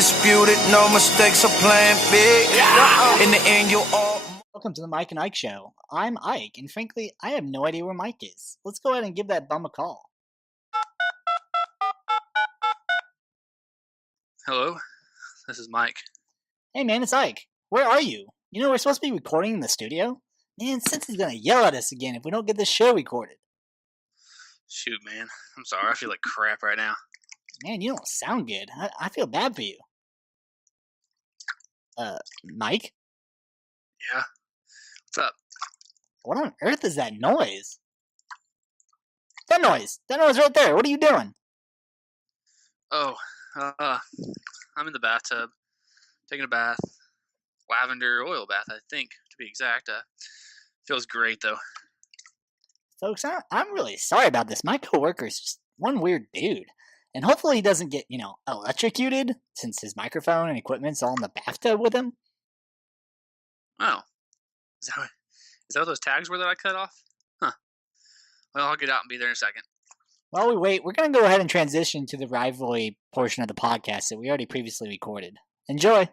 undisputed, no mistakes are playing big. In the end, you'll all. Welcome to the Mike and Ike Show. I'm Ike, and frankly, I have no idea where Mike is. Let's go ahead and give that bum a call. Hello, this is Mike. Hey man, it's Ike. Where are you? You know, we're supposed to be recording in the studio? Man, Cincy's gonna yell at us again if we don't get this show recorded. Shoot, man. I'm sorry. I feel like crap right now. Man, you don't sound good. I feel bad for you. Mike? Yeah? What's up? What on earth is that noise? That noise right there. What are you doing? Oh, I'm in the bathtub, taking a bath. Lavender oil bath, I think, to be exact. Feels great, though. Folks, I'm really sorry about this. My coworker's just one weird dude. And hopefully he doesn't get, electrocuted, since his microphone and equipment's all in the bathtub with him. Oh. Is that what those tags were that I cut off? Huh. Well, I'll get out and be there in a second. While we wait, we're going to go ahead and transition to the rivalry portion of the podcast that we already previously recorded. Enjoy!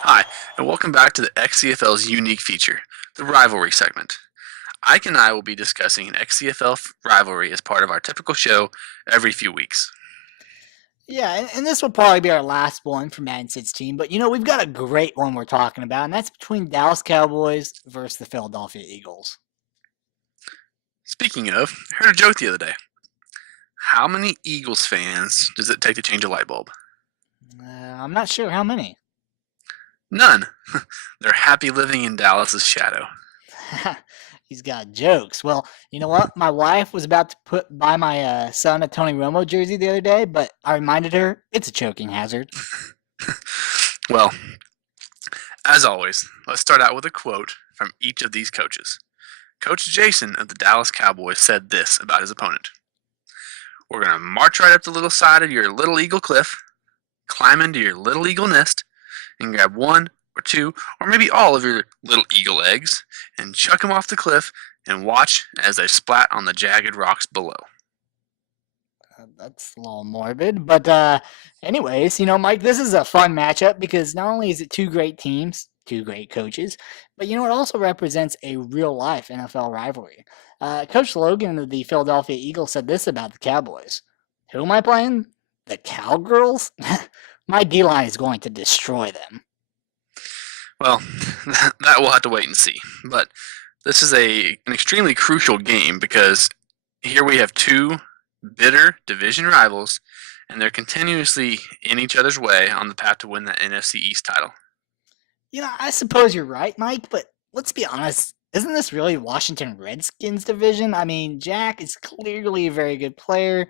Hi, and welcome back to the XCFL's unique feature, the rivalry segment. Ike and I will be discussing an XCFL rivalry as part of our typical show every few weeks. Yeah, and this will probably be our last one for Madden 16, but we've got a great one we're talking about, and that's between Dallas Cowboys versus the Philadelphia Eagles. Speaking of, I heard a joke the other day. How many Eagles fans does it take to change a light bulb? I'm not sure how many. None. They're happy living in Dallas's shadow. He's got jokes. Well, you know what? My wife was about to buy my son a Tony Romo jersey the other day, but I reminded her it's a choking hazard. Well, as always, let's start out with a quote from each of these coaches. Coach Jason of the Dallas Cowboys said this about his opponent. We're going to march right up the little side of your little eagle cliff, climb into your little eagle nest, and grab one or two or maybe all of your little eagle eggs and chuck them off the cliff and watch as they splat on the jagged rocks below. That's a little morbid, but anyways, Mike, this is a fun matchup because not only is it two great teams, two great coaches, but it also represents a real-life NFL rivalry. Coach Logan of the Philadelphia Eagles said this about the Cowboys. Who am I playing? The Cowgirls? My D-line is going to destroy them. Well, that we'll have to wait and see. But this is an extremely crucial game because here we have two bitter division rivals, and they're continuously in each other's way on the path to win the NFC East title. I suppose you're right, Mike, but let's be honest. Isn't this really Washington Redskins division? I mean, Jack is clearly a very good player.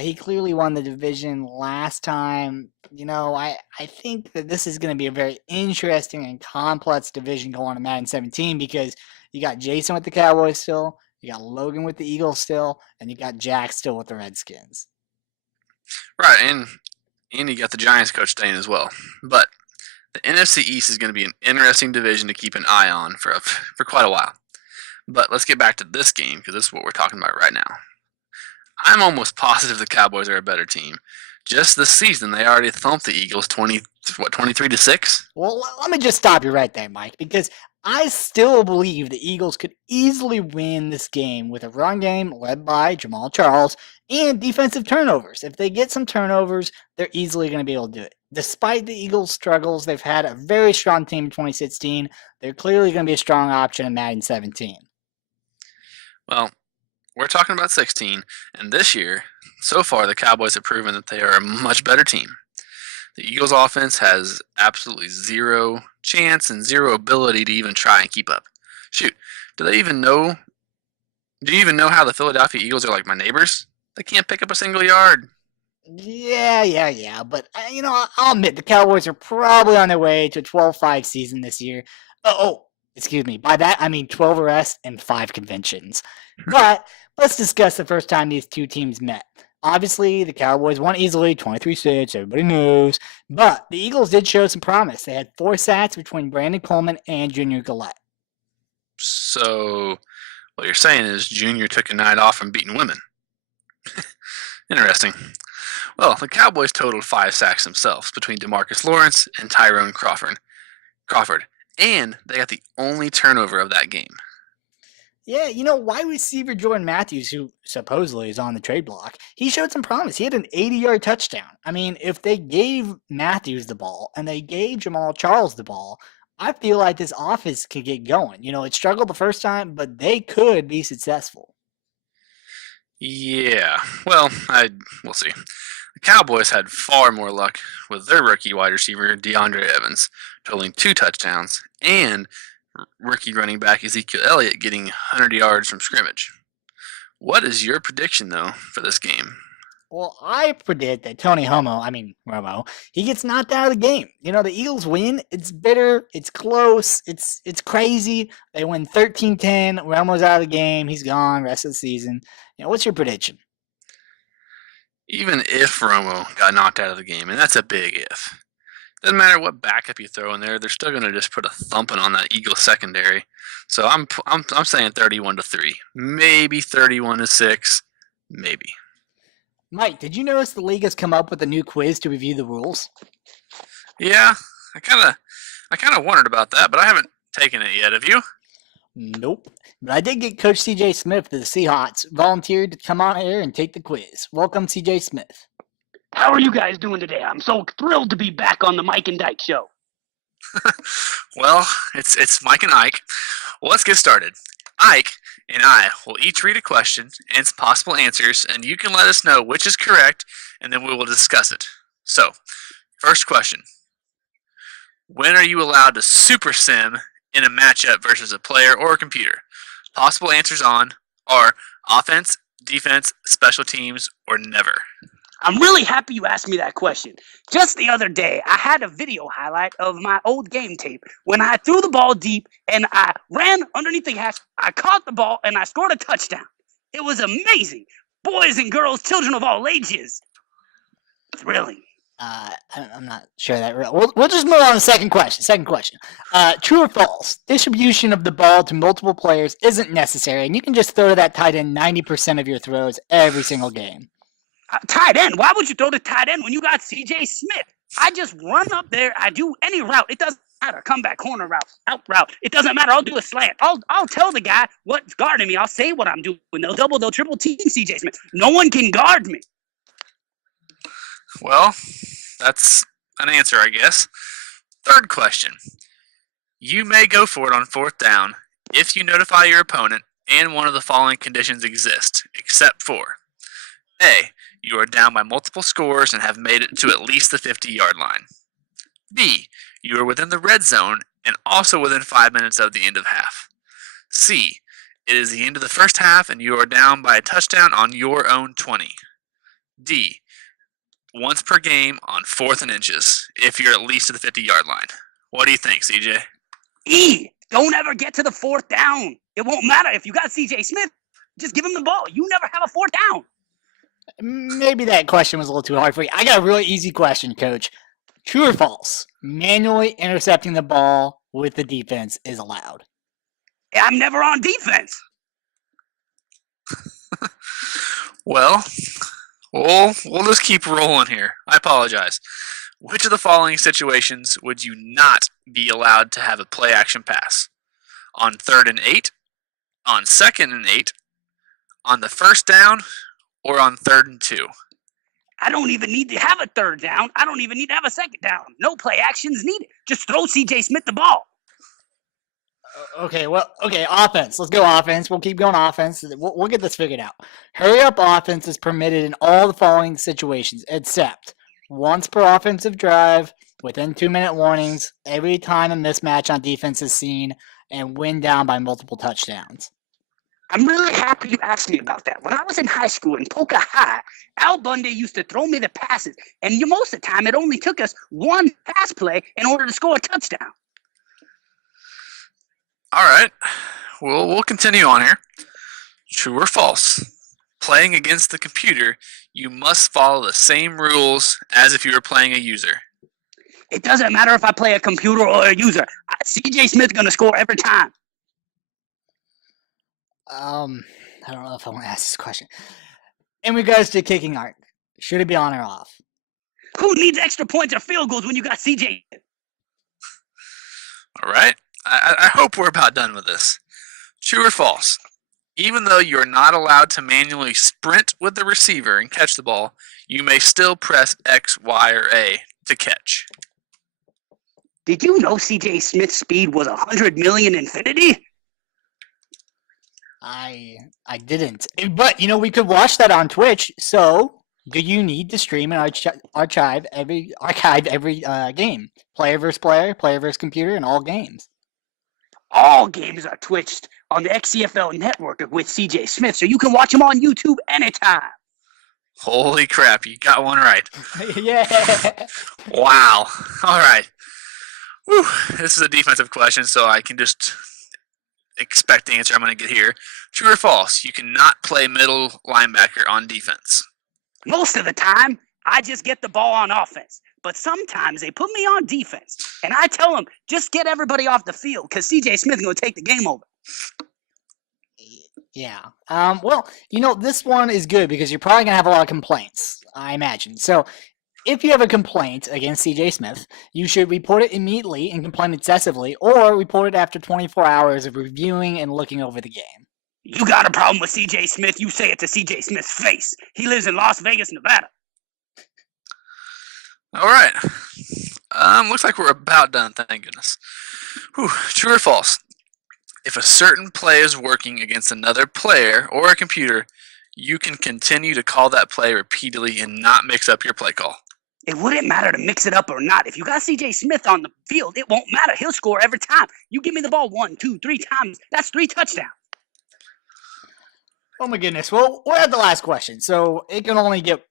He clearly won the division last time. I think that this is going to be a very interesting and complex division going on in Madden 17 because you got Jason with the Cowboys still, you got Logan with the Eagles still, and you got Jack still with the Redskins. Right, and you got the Giants coach staying as well. But the NFC East is going to be an interesting division to keep an eye on for quite a while. But let's get back to this game because this is what we're talking about right now. I'm almost positive the Cowboys are a better team. Just this season, they already thumped the Eagles 23-6? Well, let me just stop you right there, Mike, because I still believe the Eagles could easily win this game with a run game led by Jamal Charles and defensive turnovers. If they get some turnovers, they're easily going to be able to do it. Despite the Eagles' struggles, they've had a very strong team in 2016. They're clearly going to be a strong option in Madden 17. Well, we're talking about 16, and this year, so far, the Cowboys have proven that they are a much better team. The Eagles' offense has absolutely zero chance and zero ability to even try and keep up. Shoot, do they even know? Do you even know how the Philadelphia Eagles are like my neighbors? They can't pick up a single yard. Yeah. But, I'll admit the Cowboys are probably on their way to a 12-5 season this year. Excuse me. By that, I mean 12 arrests and 5 conventions. But let's discuss the first time these two teams met. Obviously, the Cowboys won easily, 23-6, everybody knows. But the Eagles did show some promise. They had 4 sacks between Brandon Coleman and Junior Gillette. So, what you're saying is Junior took a night off from beating women. Interesting. Well, the Cowboys totaled 5 sacks themselves between DeMarcus Lawrence and Tyrone Crawford. And they got the only turnover of that game. Yeah, wide receiver Jordan Matthews, who supposedly is on the trade block, he showed some promise. He had an 80-yard touchdown. I mean, if they gave Matthews the ball and they gave Jamal Charles the ball, I feel like this offense could get going. It struggled the first time, but they could be successful. Yeah, well, we'll see. The Cowboys had far more luck with their rookie wide receiver, DeAndre Evans, totaling 2 touchdowns, and rookie running back Ezekiel Elliott getting 100 yards from scrimmage. What is your prediction, though, for this game? Well, I predict that Romo, he gets knocked out of the game. The Eagles win. It's bitter. It's close. It's crazy. They win 13-10. Romo's out of the game. He's gone rest of the season. What's your prediction? Even if Romo got knocked out of the game, and that's a big if, doesn't matter what backup you throw in there, they're still going to just put a thumping on that Eagles secondary. So I'm saying 31-3, maybe 31-6, maybe. Mike, did you notice the league has come up with a new quiz to review the rules? Yeah, I kind of wondered about that, but I haven't taken it yet. Have you? Nope. But I did get Coach CJ Smith of the Seahawks volunteered to come on here and take the quiz. Welcome, CJ Smith. How are you guys doing today? I'm so thrilled to be back on the Mike and Dyke show. Well, it's Mike and Ike. Well, let's get started. Ike and I will each read a question and some possible answers, and you can let us know which is correct, and then we will discuss it. So, first question. When are you allowed to super sim in a matchup versus a player or a computer? Possible answers are offense, defense, special teams, or never. I'm really happy you asked me that question. Just the other day, I had a video highlight of my old game tape when I threw the ball deep and I ran underneath the hash. I caught the ball and I scored a touchdown. It was amazing. Boys and girls, children of all ages. Thrilling. I'm not sure that real. We'll just move on to the second question. True or false? Distribution of the ball to multiple players isn't necessary, and you can just throw to that tight end 90% of your throws every single game. Tight end? Why would you throw to tight end when you got CJ Smith? I just run up there. I do any route. It doesn't matter. Comeback, corner route, out route. It doesn't matter. I'll do a slant. I'll tell the guy what's guarding me. I'll say what I'm doing. They'll double, they'll triple team CJ Smith. No one can guard me. Well, that's an answer, I guess. Third question. You may go for it on 4th down if you notify your opponent and one of the following conditions exist, except for A, you are down by multiple scores and have made it to at least the 50-yard line. B, you are within the red zone and also within 5 minutes of the end of half. C, it is the end of the first half and you are down by a touchdown on your own 20. D, once per game on 4th and inches if you're at least to the 50-yard line. What do you think, CJ? E, don't ever get to the 4th down. It won't matter. If you got CJ Smith, just give him the ball. You never have a 4th down. Maybe that question was a little too hard for you. I got a really easy question, Coach. True or false? Manually intercepting the ball with the defense is allowed. I'm never on defense. Well, we'll just keep rolling here. I apologize. Which of the following situations would you not be allowed to have a play action pass? On 3rd and 8, on 2nd and 8, on the 1st down, or on 3rd and 2? I don't even need to have a 3rd down. I don't even need to have a 2nd down. No play actions needed. Just throw CJ Smith the ball. Okay, offense. Let's go offense. We'll keep going offense. We'll get this figured out. Hurry up offense is permitted in all the following situations, except once per offensive drive, within 2-minute warnings, every time a mismatch on defense is seen, and win down by multiple touchdowns. I'm really happy you asked me about that. When I was in high school in Polka High, Al Bundy used to throw me the passes, and most of the time it only took us one pass play in order to score a touchdown. All right, we'll continue on here. True or false? Playing against the computer, you must follow the same rules as if you were playing a user. It doesn't matter if I play a computer or a user. CJ Smith's going to score every time. I don't know if I want to ask this question. In regards to kicking arc, should it be on or off? Who needs extra points or field goals when you got CJ? All right, I hope we're about done with this. True or false? Even though you are not allowed to manually sprint with the receiver and catch the ball, you may still press X, Y, or A to catch. Did you know CJ Smith's speed was 100 million infinity? I didn't. But, we could watch that on Twitch, so do you need to stream and archive every game? Player versus computer, and all games. All games are twitched on the XCFL network with CJ Smith, so you can watch them on YouTube anytime. Holy crap, you got one right. Yeah. Wow. All right. Whew. This is a defensive question, so I can just expect the answer I'm going to get here. True or false? You cannot play middle linebacker on defense. Most of the time, I just get the ball on offense. But sometimes they put me on defense, and I tell them, just get everybody off the field because CJ Smith's going to take the game over. Yeah. Well, this one is good because you're probably going to have a lot of complaints, I imagine. So if you have a complaint against CJ Smith, you should report it immediately and complain excessively, or report it after 24 hours of reviewing and looking over the game. You got a problem with CJ Smith, you say it to CJ Smith's face. He lives in Las Vegas, Nevada. All right. Looks like we're about done, thank goodness. Whew. True or false? If a certain play is working against another player or a computer, you can continue to call that play repeatedly and not mix up your play call. It wouldn't matter to mix it up or not. If you got CJ Smith on the field, it won't matter. He'll score every time. You give me the ball 1, 2, 3 times, that's 3 touchdowns. Oh my goodness. Well, we're at the last question, so it can only get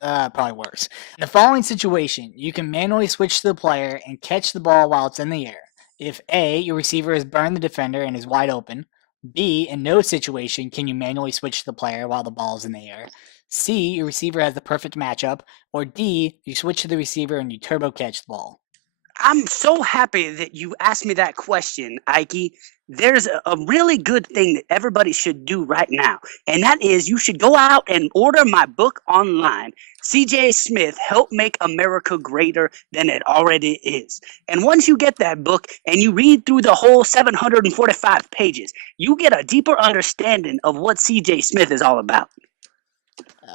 probably worse. In the following situation, you can manually switch to the player and catch the ball while it's in the air. If A, your receiver has burned the defender and is wide open. B, in no situation can you manually switch to the player while the ball is in the air. C, your receiver has the perfect matchup. Or D, you switch to the receiver and you turbo catch the ball. I'm so happy that you asked me that question, Ike. There's a really good thing that everybody should do right now, and that is you should go out and order my book online, CJ Smith, Help Make America Greater Than It Already Is. And once you get that book and you read through the whole 745 pages, you get a deeper understanding of what CJ Smith is all about.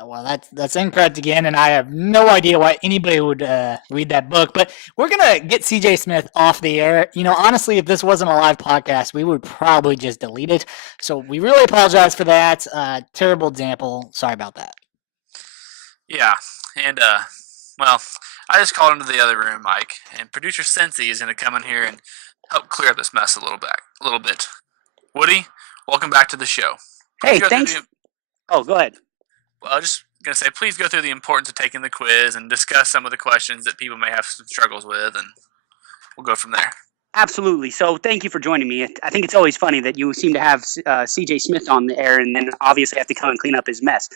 Well, that's incorrect again, and I have no idea why anybody would read that book. But we're going to get CJ Smith off the air. Honestly, if this wasn't a live podcast, we would probably just delete it. So we really apologize for that. Terrible example. Sorry about that. Yeah, and, well, I just called into the other room, Mike, and producer Cincy is going to come in here and help clear up this mess a little bit. Woody, welcome back to the show. Hey, thanks. Oh, go ahead. Well, I was just going to say, please go through the importance of taking the quiz and discuss some of the questions that people may have some struggles with, and we'll go from there. Absolutely. So thank you for joining me. I think it's always funny that you seem to have CJ Smith on the air and then obviously have to come and clean up his mess.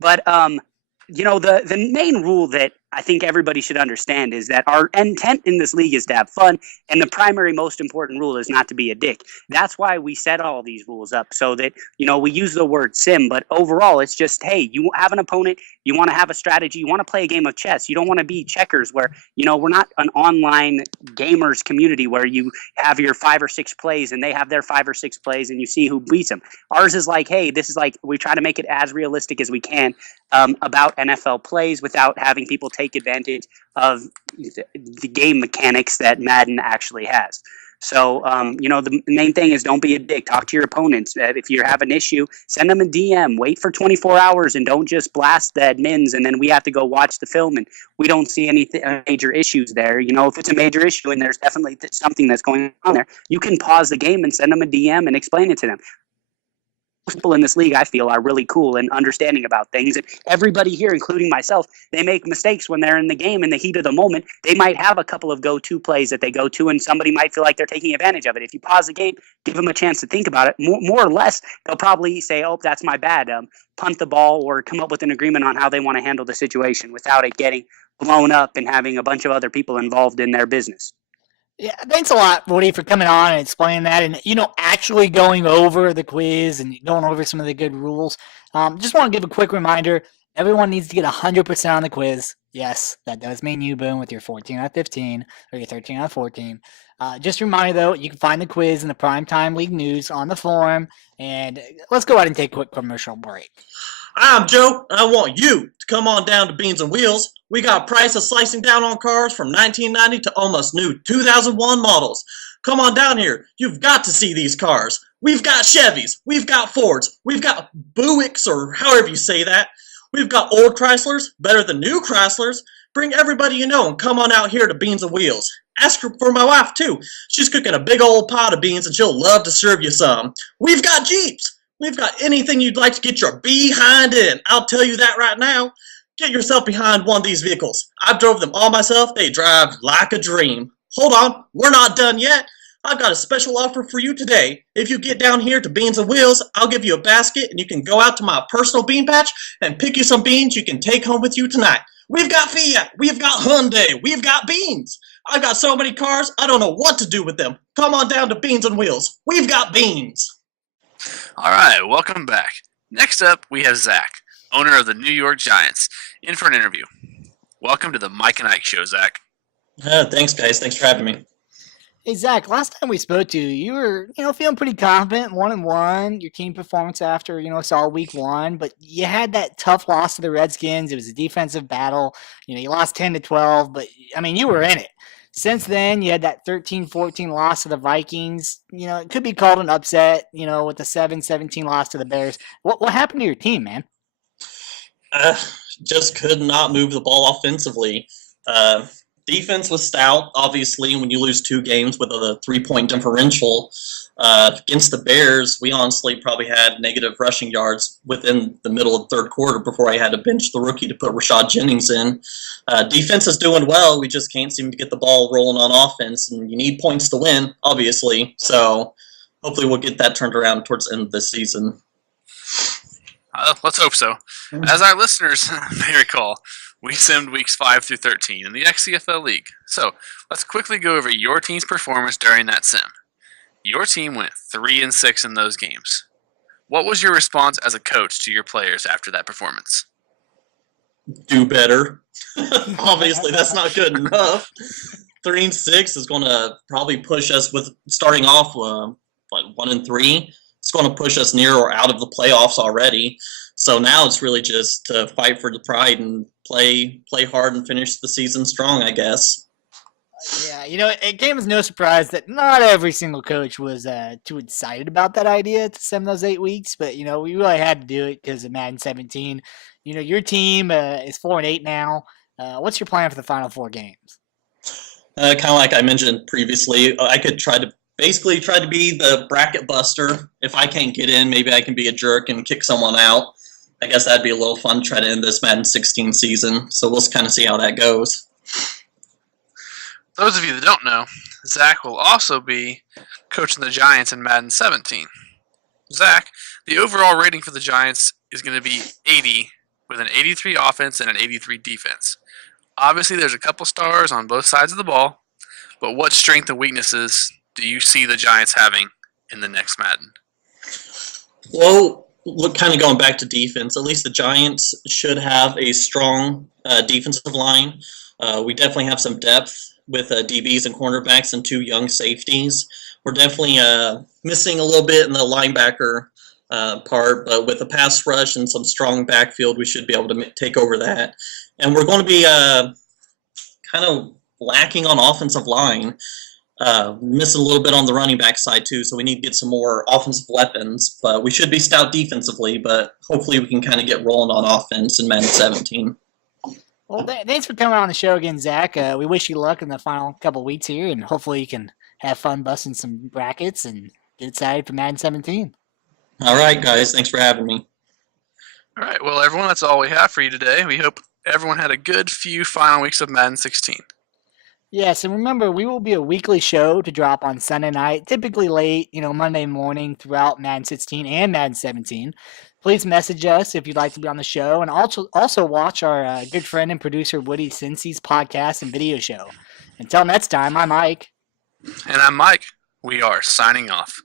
But, the main rule that I think everybody should understand is that our intent in this league is to have fun, and the primary most important rule is not to be a dick. That's why we set all these rules up, so that, we use the word sim, but overall it's just, hey, you have an opponent, you want to have a strategy, you want to play a game of chess. You don't want to be checkers where, we're not an online gamers community where you have your 5 or 6 plays and they have their 5 or 6 plays and you see who beats them. Ours is like, hey, this is like, we try to make it as realistic as we can about NFL plays without having people take advantage of the game mechanics that Madden actually has. So, the main thing is don't be a dick. Talk to your opponents. If you have an issue, send them a DM. Wait for 24 hours and don't just blast the admins and then we have to go watch the film and we don't see any major issues there. If it's a major issue and there's definitely something that's going on there, you can pause the game and send them a DM and explain it to them. People in this league, I feel, are really cool and understanding about things. And everybody here, including myself, they make mistakes when they're in the game in the heat of the moment. They might have a couple of go-to plays that they go to, and somebody might feel like they're taking advantage of it. If you pause the game, give them a chance to think about it, more or less, they'll probably say, oh, that's my bad, punt the ball or come up with an agreement on how they want to handle the situation without it getting blown up and having a bunch of other people involved in their business. Yeah, thanks a lot, Woody, for coming on and explaining that and, actually going over the quiz and going over some of the good rules. Just want to give a quick reminder. Everyone needs to get 100% on the quiz. Yes, that does mean you, Boone, with your 14 out of 15 or your 13 out of 14. Just a reminder, though, you can find the quiz in the Primetime League News on the forum. And let's go ahead and take a quick commercial break. I'm Joe, and I want you to come on down to Beans and Wheels. We got prices slicing down on cars from 1990 to almost new 2001 models. Come on down here. You've got to see these cars. We've got Chevys. We've got Fords. We've got Buicks, or however you say that. We've got old Chryslers, better than new Chryslers. Bring everybody you know and come on out here to Beans and Wheels. Ask her for my wife, too. She's cooking a big old pot of beans, and she'll love to serve you some. We've got Jeeps. We've got anything you'd like to get your behind in. I'll tell you that right now. Get yourself behind one of these vehicles. I've drove them all myself. They drive like a dream. Hold on, we're not done yet. I've got a special offer for you today. If you get down here to Beans and Wheels, I'll give you a basket and you can go out to my personal bean patch and pick you some beans you can take home with you tonight. We've got Fiat, we've got Hyundai, we've got beans. I've got so many cars, I don't know what to do with them. Come on down to Beans and Wheels. We've got beans. All right, welcome back. Next up, we have Zach, owner of the New York Giants, in for an interview. Welcome to the Mike and Ike Show, Zach. Thanks, guys. Thanks for having me. Hey, Zach, last time we spoke to you, you were, feeling pretty confident, 1-1, your team performance after, a solid week 1, but you had that tough loss to the Redskins. It was a defensive battle. You lost 10-12, but, you were in it. Since then, you had that 13-14 loss to the Vikings. It could be called an upset, with the 7-17 loss to the Bears. What happened to your team, man? Just could not move the ball offensively. Defense was stout, obviously, when you lose 2 games with a 3-point differential. Against the Bears, we honestly probably had negative rushing yards within the middle of the third quarter before I had to bench the rookie to put Rashad Jennings in. Defense is doing well. We just can't seem to get the ball rolling on offense, and you need points to win, obviously. So hopefully we'll get that turned around towards the end of this season. Let's hope so. As our listeners may recall, we simmed weeks 5 through 13 in the XCFL League. So let's quickly go over your team's performance during that sim. Your team went 3-6 in those games. What was your response as a coach to your players after that performance? Do better. Obviously, that's not good enough. 3-6 is going to probably push us with starting off 1-3. It's going to push us near or out of the playoffs already. So now it's really just to fight for the pride and play hard and finish the season strong, I guess. Yeah, it came as no surprise that not every single coach was too excited about that idea to sim those 8 weeks, but, we really had to do it because of Madden 17. Your team is 4-8 now. What's your plan for the final 4 games? Kind of like I mentioned previously, I could try to be the bracket buster. If I can't get in, maybe I can be a jerk and kick someone out. I guess that'd be a little fun to try to end this Madden 16 season. So we'll kind of see how that goes. Those of you that don't know, Zach will also be coaching the Giants in Madden 17. Zach, the overall rating for the Giants is going to be 80, with an 83 offense and an 83 defense. Obviously, there's a couple stars on both sides of the ball, but what strength and weaknesses do you see the Giants having in the next Madden? Well, kind of going back to defense, at least the Giants should have a strong defensive line. We definitely have some depth with DBs and cornerbacks and 2 young safeties. We're definitely missing a little bit in the linebacker part, but with a pass rush and some strong backfield, we should be able to take over that. And we're going to be kind of lacking on offensive line. Missing a little bit on the running back side too, so we need to get some more offensive weapons. But we should be stout defensively, but hopefully we can kind of get rolling on offense in Madden 17. Well, thanks for coming on the show again, Zach. We wish you luck in the final couple weeks here, and hopefully you can have fun busting some brackets and get excited for Madden 17. All right, guys. Thanks for having me. All right, well, everyone, that's all we have for you today. We hope everyone had a good few final weeks of Madden 16. Yes, and remember, we will be a weekly show to drop on Sunday night, typically late, Monday morning throughout Madden 16 and Madden 17. Please message us if you'd like to be on the show, and also watch our good friend and producer Woody Cincy's podcast and video show. Until next time, I'm Mike. And I'm Mike. We are signing off.